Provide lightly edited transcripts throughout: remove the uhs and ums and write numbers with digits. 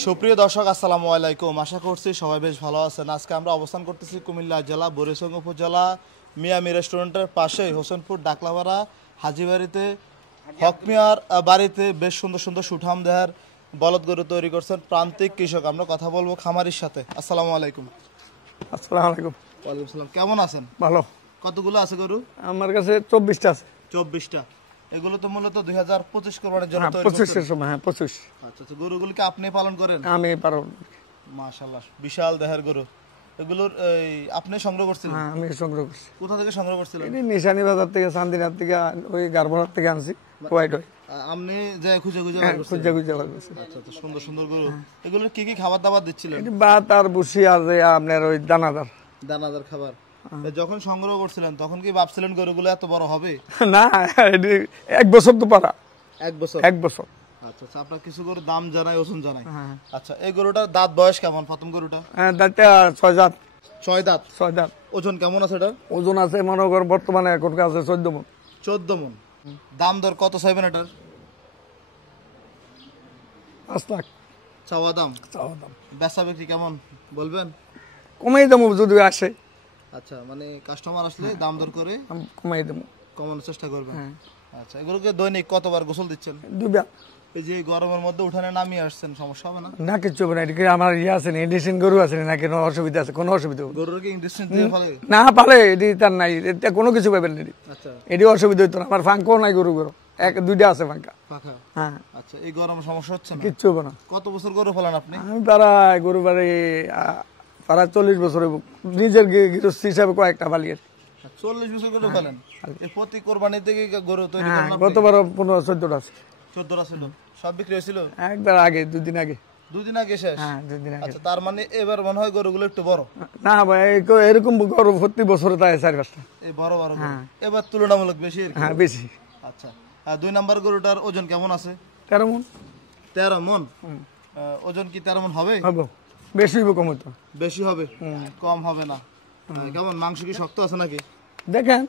সুপ্রিয় দর্শক আসসালামু আলাইকুম। আশা করছি সবাই বেশ ভালো আছেন। আজকে আমরা অবস্থান করতেছি কুমিল্লা জেলা বুড়িচং উপজেলা মিয়ামি রেস্টুরেন্টের পাশে হোসেনপুর ডাকলাপাড়া হাজিবাড়িতে হক মিয়ার বাড়িতে বেশ সুন্দর সুন্দর সুঠাম দেহার বলদ গরু তৈরি করছেন প্রান্তিক কৃষক। আমরা কথা বলবো খামারির সাথে। আসসালামু আলাইকুম। আসসালামু আলাইকুম। ওয়ালাইকুম সালাম। কেমন আছেন? ভালো। কতগুলো আছে গরু? আমার কাছে 24টা আছে। 24টা। এগুলো তো মূলত 2025 কোরবানির জন্য তৈরি 25 এর সময়, 25। আচ্ছা আচ্ছা, গরুগুলোকে আপনি পালন করেন? আমি পারো। মাশাআল্লাহ, বিশাল দেহের গরু। এগুলোর আপনি সংগ্রহ করছিলেন? হ্যাঁ, আমি সংগ্রহ করছি। কোথা থেকে সংগ্রহ করছিলেন? এই নিশানি বাজার থেকে, চান্দিনার থেকে, ওই গারবনার থেকে আনছি। হোয়াইট হয়। আপনি যে খুঁজে খুঁজে খুঁজে খুঁজে বার করছি। আচ্ছা আচ্ছা, সুন্দর সুন্দর গরু। এগুলোর কি কি খাবার দাবার দিচ্ছিলেন? এই ভাত আর ভুসি আর যে আপনার ওই দানাদার। দানাদার খাবার। যখন সংগ্রহ করছিলেন তখন কি ভাবছিলেন গরুগুলো এত বড় হবে? না, এক বছর তো পারা। এক বছর? এক বছর। আচ্ছা আচ্ছা, আপনার কিছু গরুর দাম জানাই, ওজন জানাই। আচ্ছা, এই গরুটার দাঁত বয়স কেমন? প্রথম গরুটা দাঁতটা 6 দাঁত। 6 দাঁত। 6 দাঁত। ওজন কেমন আছে এটা? ওজন আছে মনে কর বর্তমানে এখন আছে 14 মণ। 14 মণ। দাম দর কত চাইবেন এটার? 5 লাখ চাওয়া দাম। চাওয়া দাম। বেচা বিক্রি কেমন বলবেন? কমাই দেবো যদি আসে। আচ্ছা, মানে কাস্টমার আসলে দাম দর করে আমি কমাই দেবো, কমানোর চেষ্টা করবেন। আচ্ছা, এগুলোকে দৈনিক কতবার গোসল দিচ্ছেন? 2 বার। এই যে গরমের মধ্যে উঠানে নামিয়ে আসছেন, সমস্যা হবে না? না, কিচ্ছু হবে না। এদিকে আমার ইয়ে আছে না, ইন্ডিশন গরু আছে না, কোনো অসুবিধা আছে? কোনো অসুবিধা হবে গরুর কি ইনজেকশন দিয়ে ফেলে? না, পালে এটি তার নাই, এটা কোনো কিছু পাবেন না। আচ্ছা, এটি অসুবিধা হইতো না। আমার ফাঙ্কাও নাই গরু, গরু 2টা আছে ফাঙ্কা। পাখা। হ্যাঁ। আচ্ছা, এই গরমে সমস্যা হচ্ছে না? কিচ্ছু হবে না। কত বছর গরু ফেলান আপনি? আমি প্রায় গরু প্রায় 40 বছর হইব। নিজের গৃহস্থ হিসাবে কয়েকটা পালিয়ে। 40 বছর গরু ফেলেন? এই প্রতি কোরবানি থেকে গরু তৈরি হ্যাঁ, করেন? গতবার 15-14টা আছে। 14টা ছিল? সব বিক্রি হয়েছিল? একবার আগে, 2 দিন আগে। 2 দিন আগে শেষ? হ্যাঁ, 2 দিন আগে। আচ্ছা, তার মানে এবার মনে হয় গরুগুলো একটু বড়? না ভাই, এরকম গরু প্রতি বছরে তাই 4-5টা। এই বড় বড় গরু এবার তুলনামূলক বেশি আর কি? হ্যাঁ, বেশি। আচ্ছা, আর 2 নাম্বার গরুটার ওজন কেমন আছে? 13 মণ। 13 মণ? ওজন কি 13 মণ হবে? হবে। বেশি হইব, কম হইতো। বেশি হবে, কম হবে না। কেমন মাংস কি শক্ত আছে নাকি? দেখেন।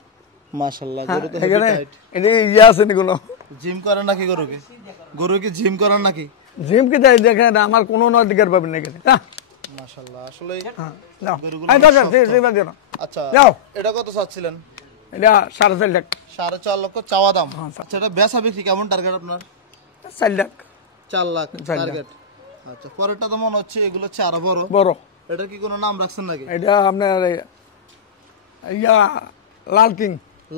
মাশাআল্লাহ, গরু তো এখানে হেভি টাইট। এটা ইয়ে আছে নি কোনো? জিম করেন নাকি গরুকে? গরু কি জিম করেন নাকি? জিম কি তাই দেখেন, আমার কোনো অধিকার পাবেন না এখানে। মাশাআল্লাহ, আসলে যাও। গরুগুলো এই দেখেন, দিও না। আচ্ছা, যাও। এটা কত চাচ্ছিলেন? এটা 4.5 লাখ। 4.5 লক্ষ চাওয়া দাম। আচ্ছা, এটা বেচা বিক্রি কেমন টার্গেট আপনার? 4 লাখ। 4 লাখ টার্গেট। আচ্ছা, পরেরটা তো মনে হচ্ছে এগুলো হচ্ছে আরো বড়। বড়। এটা কি কোনো নাম রাখছেন নাকি? এটা আপনার ইয়া লাল কিং।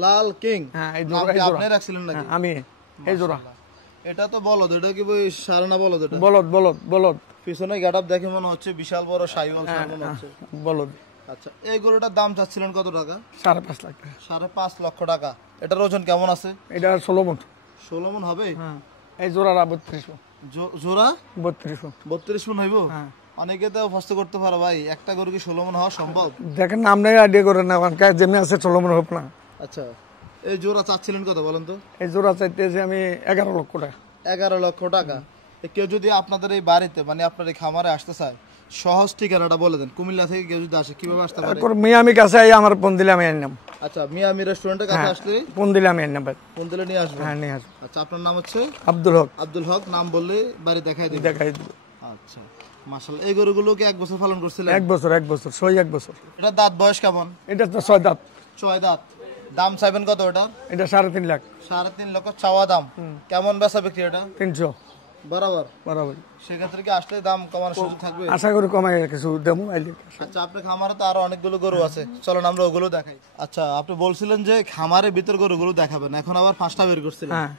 লাল কিং? হ্যাঁ, এই নাম জোড়া। কি আপনি রাখছিলেন নাকি? আমি এই জোড়া। এটা তো বলদ, এটা কি ওই সারানা বলদ? এটা বলদ, বলদ, বলদ। পিছনে গাটাপ দেখে মনে হচ্ছে বিশাল বড় সাইওয়াল মনে হচ্ছে। বলদ। আচ্ছা, এই গরুটার দাম চাচ্ছিলেন কত টাকা? 5.5 লাখ। 5.5 লক্ষ টাকা। এটার ওজন কেমন আছে? এটা 16 মণ। 16 মণ হবে? হ্যাঁ। এই জোড়াটা 32 মণ। জোড়া 32 মণ। 32 মণ হইব? হ্যাঁ। অনেকে তো ফস্ত করতে পারে ভাই, একটা গরু কি 16 মণ হওয়া সম্ভব? দেখেন, আপনি আইডিয়া করেন না, কারণ যেমনি আছে 16 মণ হোক না। আচ্ছা, এই জোড়া চাচ্ছিলেন কত বলেন তো? এই জোড়া চাইতেছি আমি 11 লক্ষ টাকা। 11 লক্ষ টাকা। কেউ যদি আপনাদের এই বাড়িতে, মানে আপনার এই খামারে আসতে চায়, সহজ ঠিকানাটা বলে দেন। কুমিল্লা থেকে কেউ যদি আসে কিভাবে আসতে পারে? মিয়ামি কাছে আমার ফোন দিলে আমি আনলাম। আচ্ছা, মিয়ামি রেস্টুরেন্টের কাছে আসলে ফোন দিলে আমি আনলাম ভাই। ফোন দিলে নিয়ে আসবেন? হ্যাঁ, নিয়ে আসবো। আচ্ছা, আপনার নাম হচ্ছে? আব্দুল হক। আব্দুল হক। নাম বললে বাড়ি দেখাই দিবেন? দেখাই দিব। আচ্ছা, মাশাআল্লাহ। এই গরুগুলো কি 1 বছর পালন করছিলেন? 1 বছর, 1 বছর, সই 1 বছর। এটা দাঁত বয়স কেমন? এটা তো 6 দাঁত। 6 দাঁত। দাম চাইবেন কত এটা? এটা 3.5 লাখ। 3.5 লক্ষ চাওয়া দাম। কেমন বেচা বিক্রি এটা? 300 বরাবর। বরাবর। সেক্ষেত্রে কি আসলে দাম কমানোর সুযোগ থাকবে? আশা করি কমাই কিছু দেবো আইলে। আচ্ছা, আপনার খামারে তো আরো অনেকগুলো গরু আছে, চলুন আমরা ওগুলো দেখাই। আচ্ছা, আপনি বলছিলেন যে খামারের ভিতর গরুগুলো দেখাবেন, এখন আবার 5টা বের করছিলেন। হ্যাঁ।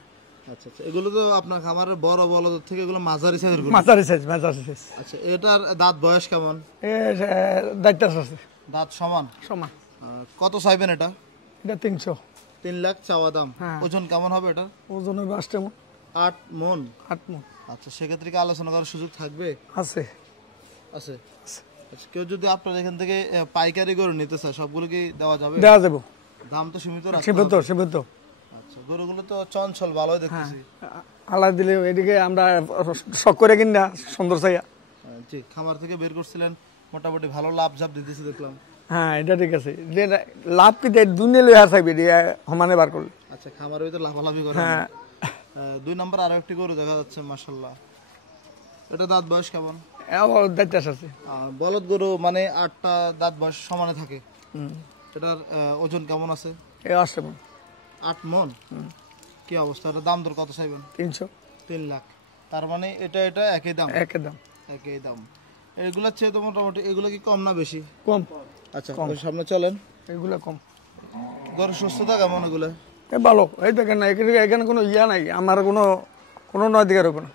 আচ্ছা আচ্ছা, এগুলো তো আপনার খামারের বড় বলদ থেকে এগুলো মাঝারি সাইজের গরু। মাঝারি সাইজ, মাঝারি সাইজ। আচ্ছা, এটার দাঁত বয়স কেমন? দায়িত্ব আছে। দাঁত সমান? সমান। কত চাইবেন এটা? এটা 300। 3 লাখ চাওয়া দাম। হ্যাঁ। ওজন কেমন হবে এটা? ওজন হবে 8 মণ। 8 মণ? 8 মণ। আচ্ছা, সেক্ষেত্রে কি আলোচনা করার সুযোগ থাকবে? আছে। আছে। আচ্ছা, কেউ যদি আপনার এখান থেকে পাইকারি গরু নিতে চায়, সবগুলো কি দেওয়া যাবে? দেওয়া যাবো। দাম তো সীমিত রাখতে সীমিত, হবে। সীমিত। আচ্ছা, গরুগুলো তো চঞ্চল, ভালোই দেখতেছি। আল্লাহ দিলে এদিকে আমরা শখ করে কিনা সুন্দর চাইয়া। জি, খামার থেকে বের করছিলেন, মোটামুটি ভালো লাভ ঝাপ দিতেছি দেখলাম। হ্যাঁ, এটা ঠিক আছে। লাভ কি দুনিয়া লই আর চাইবে সমানে বার করলে। আচ্ছা, খামারের ভিতরে লাভালাভি করে। হ্যাঁ। 2 নম্বর আরো একটি গরু দেখা যাচ্ছে, মাশাআল্লাহ। এটা দাঁত বয়স কেমন? আমার দায়িত্ব আছে। বলদ গরু মানে 8টা দাঁত বয়স সমানে থাকে। হুম। এটার ওজন কেমন আছে? এই আসছে 8 মন। কি অবস্থা? এটা দাম দর কত চাইবেন? 300। 3 লাখ। তার মানে এটা একই দাম? একই দাম। একই দাম। এগুলোর চেয়ে তো মোটামুটি এগুলো কি কম না বেশি? কম। আচ্ছা ওর সামনে চলেন। এগুলা কম। গরু সুস্থতা কেমন এগুলো? এ ভালো, এই দেখেন না, এখানে কোনো ইয়া নাই, আমার কোনো নদীকার কোনো।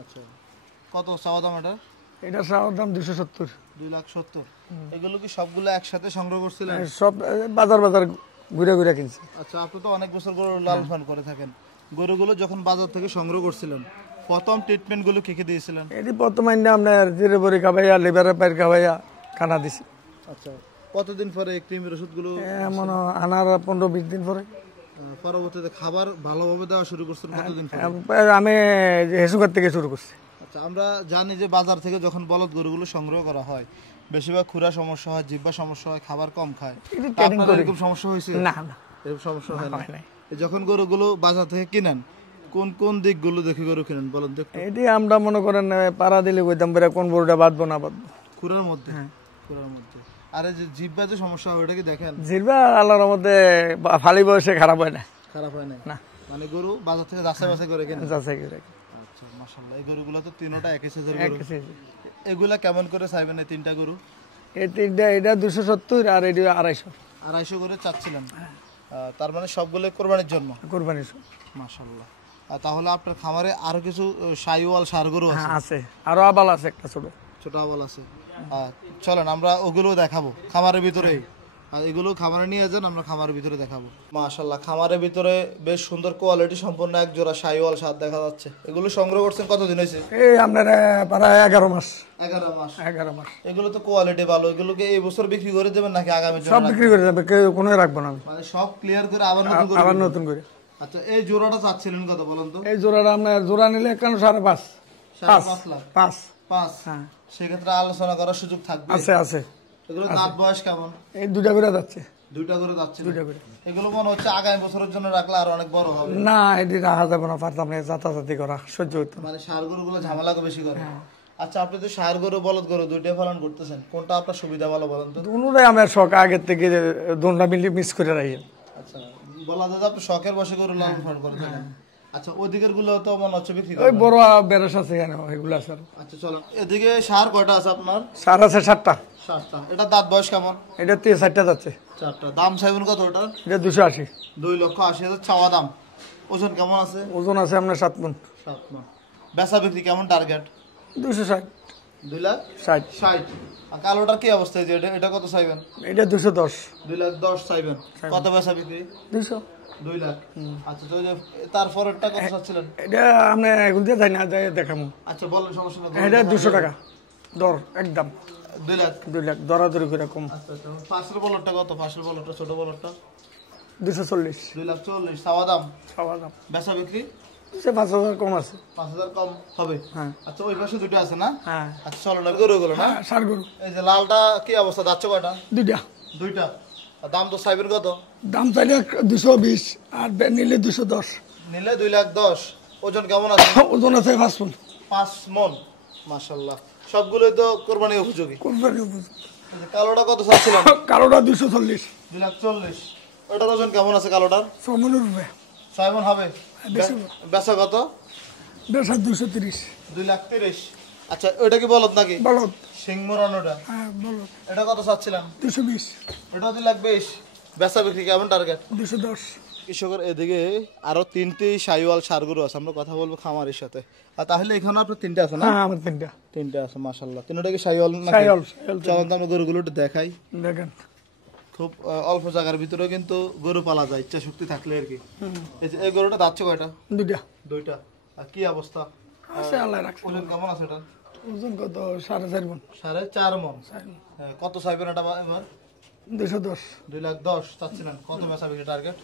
আচ্ছা কত চাওয়া দাম এটা? এটা চাওয়ার দাম 270। 2,70,000। এগুলো কি সবগুলো একসাথে সংগ্রহ করছিলেন? সব বাজার ঘুরে ঘুরে কিনছি। আচ্ছা আপনি তো অনেক বছর গরু লালন পালন করে থাকেন, গরুগুলো যখন বাজার থেকে সংগ্রহ করছিলেন প্রথম ট্রিটমেন্ট গুলো কি কি দিয়েছিলেন? এটি বর্তমানে আপনার জিরে বড়ি খাবাইয়া, লিভারের পায়ের খাবাইয়া খানা দিছি। আচ্ছা কতদিন পরে এই কৃমির ওষুধগুলো? এমন আনার 15-20 দিন পরে। পরবর্তীতে খাবার ভালোভাবে দেওয়া শুরু করছেন কতদিন পরে? আমি হেসুগার থেকে শুরু করছি। আচ্ছা আমরা জানি যে বাজার থেকে যখন বলদ গরুগুলো সংগ্রহ করা হয় বেশিরভাগ খুরা সমস্যা হয়, জিহ্বা সমস্যা হয়, খাবার কম খায়। তা আপনার এরকম সমস্যা হয়েছে? না না, এরকম সমস্যা হয় না। নাই। যখন গরুগুলো বাজার থেকে কিনেন কোন কোন দিকগুলো দেখে গরু কিনেন বলেন তো একটু? এটি আমরা মনে করেন পাড়া দিলে কইতাম বেড়া কোন গরুটা বাঁধবো না বাঁধবো। খুরার মধ্যে? খুরার মধ্যে। আর এই যে জিহ্বা যে সমস্যা হয় ওটা কি দেখেন? জিরবা আল্লাহর মধ্যে ফালি বয়সে খারাপ হয় না। খারাপ হয় না? না। মানে গরু বাজার থেকে যাচাই বাছাই করে কেনেন? যাচাই করে। আচ্ছা মাশাআল্লাহ। এই গরুগুলো তো তিনটা একই সাইজের গরু। একই size। এগুলা কেমন করে চাইবেন এই তিনটা গরু? এই তিনটা, এটা 270 আর এটি 250। 250 করে চাচ্ছিলেন? তার মানে সবগুলো কোরবানির জন্য? কোরবানির। মাশাআল্লাহ। তাহলে আপনার খামারে আরো কিছু সাইওয়াল ষাঁড় গরু আছে? আছে, আরো আবাল আছে একটা ছোট। ছোট আবাল আছে। চলেন আমরা ওগুলো দেখাবো খামারের ভিতরেই। আর এগুলো খামারে নিয়ে যান, আমরা খামারের ভিতরে দেখাবো। মাশাআল্লাহ খামারের ভিতরে বেশ সুন্দর কোয়ালিটি সম্পন্ন এক জোড়া সাইওয়াল ষাঁড় দেখা যাচ্ছে। এগুলো সংগ্রহ করছেন কতদিন হয়েছে? এই আপনার প্রায় 11 মাস। 11 মাস। 11 মাস। এগুলো তো কোয়ালিটি ভালো, এগুলোকে এই বছর বিক্রি করে দেবেন নাকি আগামী জন্য? সব বিক্রি করে যাবে, কেউ কোনো রাখবো না আমি। মানে সব ক্লিয়ার করে আবার নতুন করে? আবার নতুন করে। আচ্ছা এই জোড়াটা চাচ্ছিলেন কত বলেন তো? এই জোড়াটা আপনার জোড়া নিলে কেন 5.5। 5.5 লাখ? 5। 5? হ্যাঁ সেক্ষেত্রে আলোচনা করার সুযোগ থাকবে? আছে আছে। এগুলো দাঁত বয়স কেমন? এই দুটা করে যাচ্ছে। দুইটা করে যাচ্ছে? দুইটা করে। এগুলো মনে হচ্ছে আগামী বছরের জন্য রাখলে আরো অনেক বড় হবে। না এটি রাখা যাবে না, পারতাম না, যাতাযাতি করা সহ্য হতো না। মানে ষাঁড় গরুগুলো ঝামেলা বেশি করে। আচ্ছা আপনি তো ষাঁড় গরু বলদ গরু দুইটাই পালন করতেছেন, কোনটা আপনার সুবিধা ভালো বলেন তো? দুটোটাই আমার শখ, আগের থেকে দোনটা মিলি মিস করে রাখি। আচ্ছা বলা যায় যে আপনি শখের বসে গরু লালন পালন করে থাকেন। আচ্ছা ওদিকের গুলো তো মনে হচ্ছে বিক্রি ওই করেন? বড় বেরস আছে কেন এগুলো আছে। আচ্ছা চলো এদিকে ষাঁড় কয়টা আছে আপনার? সার আছে 7টা। 7টা। এটা দাঁত বয়স কেমন? এটা 4টা যাচ্ছে। 4টা। দাম চাইবেন কত ওটার? এটা 280। 2,80,000 চাওয়া দাম। ওজন কেমন আছে? ওজন আছে আপনার 7 মণ। 7 মণ। বেচা বিক্রি কেমন টার্গেট? 260। 2,60,000। আর কালোটার কি অবস্থা? যে এটা কত চাইবেন? এটা 210। 2,10,000 চাইবেন। কত বেচা বিক্রি? 200। 2 লাখ। আচ্ছা তো তারপরেরটা কত চাচ্ছিলেন? এটা আপনি এগুলো দিয়ে যাই না, যাই দেখামু। আচ্ছা বলেন সমস্যা নেই। এটা 200 টাকা দর একদম। 2 লাখ। 2 লাখ দরাদরি করে কম। আচ্ছা আচ্ছা পাশের বলরটা কত? পাশের বলরটা ছোট বলরটা? 240। 2,40,000 চাওয়া দাম। খাওয়া দাম বেচা বিক্রি? 5,000 কম আছে। 5,000 কম হবে? হ্যাঁ। আচ্ছা ওই পাশে দুটো আছে না? হ্যাঁ। আচ্ছা চলো না গরুগুলো না? সার গরু এই যে লালটা কি অবস্থা? যাচ্ছে কয়টা? 2টা। 2টা। আর দাম তো চাইবেন কত? দাম চাইলে 220 আর নিলে 210। নিলে 2,10,000। ওজন কেমন আছে? ওজন আছে 5 মণ। 5 মণ। মাশাআল্লাহ সবগুলোই তো কোরবানি উপযোগী। কোরবানি উপযোগী। এই যে কালোটা কত চাচ্ছিলেন? কালোটা 240। 2,40,000। ওটার ওজন কেমন আছে কালোটার? 6 মণের উপরে। 6 মণ হবে? বেশি। বেচা কত? বেচা 230। 2,30,000। আচ্ছা ওটা কি বলদ নাকি? বলদ। সিং মোরানোটা? হ্যাঁ বলদ। এটা কত চাচ্ছিলেন? 220। এটা 2,20,000। বেচা বিক্রি কেমন টার্গেট? 210। কৃষকের এদিকে আরো 3টি সাইওয়াল ষাঁড় গরু আছে, আমরা কথা বলবো খামারের সাথে। আর তাহলে এখানে আপনার 3টে আছে না? হ্যাঁ আমার 3টা। 3টে আছে মাশাআল্লাহ। 3টা কি সাইওয়াল নাকি? সাইওয়াল। চলুন তো আমরা গরুগুলো একটু দেখাই। দেখেন খুব অল্প জায়গার ভিতরে কিন্তু গরু পালা যায় ইচ্ছা শক্তি থাকলে আর কি। এই যে এই গরুটা যাচ্ছে কয়টা? 2টা। 2টা। আর কি অবস্থা? আছে আল্লাহ রাখছে। ওজন কেমন আছে এটা? ওজন কত? 4.5 মণ। 4.5 মণ। কত চাইবেন এটা এবার? 210। 2,10,000 চাচ্ছিলেন। কত বেচা বিক্রি টার্গেট?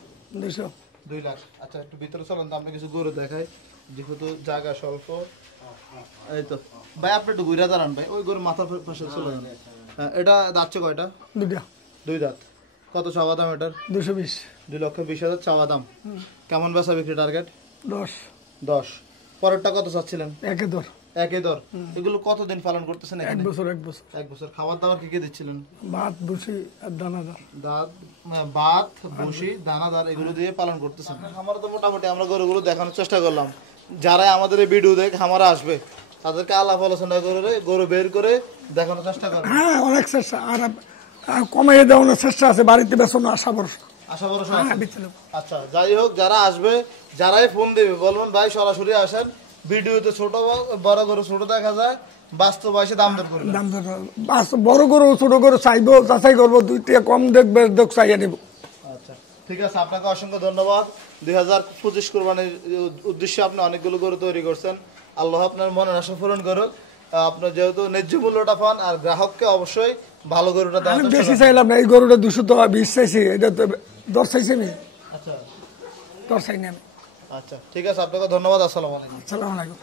200। 2 লাখ। আচ্ছা একটু ভিতরে চলেন তো আমরা কিছু গরু দেখাই, যেহেতু জায়গা স্বল্প। এই তো ভাই আপনি একটু ঘুরে দাঁড়ান ভাই, ওই গরু মাথার পাশে চলে যান। এটা দাঁতছে কয়টা? 2টা। 2 দাঁত। কত চাওয়া দাম এটার? 220। 2,20,000 চাওয়া দাম। কেমন বেচা বিক্রি টার্গেট? 10। 10। পরেরটা কত চাচ্ছিলেন? 1 দর। একই দর। এগুলো কতদিন পালন করতেছেন এক এখানে? বছর 1 বছর। খাবার দাবার কি কি দিচ্ছিলেন? ভাত ভুসি আর দানাদার। ভাত, ভুসি, দানাদার এগুলো দিয়ে পালন করতেছেন। খামারে তো মোটামুটি আমরা গরুগুলো দেখানোর চেষ্টা করলাম। যারা আমাদের এই ভিডিও দেখে খামারে আসবে তাদেরকে আলাপ আলোচনা করে গরু বের করে দেখানোর চেষ্টা করবে। হ্যাঁ, অনেক চেষ্টা আর কমাইয়ে দেওয়ানোর চেষ্টা আছে, বাড়িতে বেসনো আশা ভরসা। আশা ভরসা হ্যাঁ, আছে। বেচে দেবো। আচ্ছা, যাই হোক, যারা আসবে, যারাই ফোন দেবে বলবেন ভাই সরাসরি আসেন, ভিডিওতে ছোট বড় গরু ছোট দেখা যায়, বাস্তব এসে দাম দর করবেন। দাম দর বড় গরু ছোট গরু চাইবো, যাচাই করবো, 2 টাকা কম দেখবে, দেখ চাইয়া নেবো। আচ্ছা, ঠিক আছে, আপনাকে অসংখ্য ধন্যবাদ। 2025 কোরবানির উদ্দেশ্যে আপনি অনেকগুলো গরু তৈরি করছেন। আল্লাহ আপনার মনের আশা পূরণ করুক। আপনার যেহেতু ন্যায্য মূল্যটা পান, আর গ্রাহককে অবশ্যই ভালো গরুটা দেওয়ার আমি চেষ্টা বেশি করবেন। চাইলাম না, এই গরুটা 220 চাইছি, এটা তো দর চাইছি আমি, আচ্ছা দর চাই না আমি। আচ্ছা, ঠিক আছে, আপনাকে ধন্যবাদ। আসসালামু আলাইকুম। আসসালামু আলাইকুম।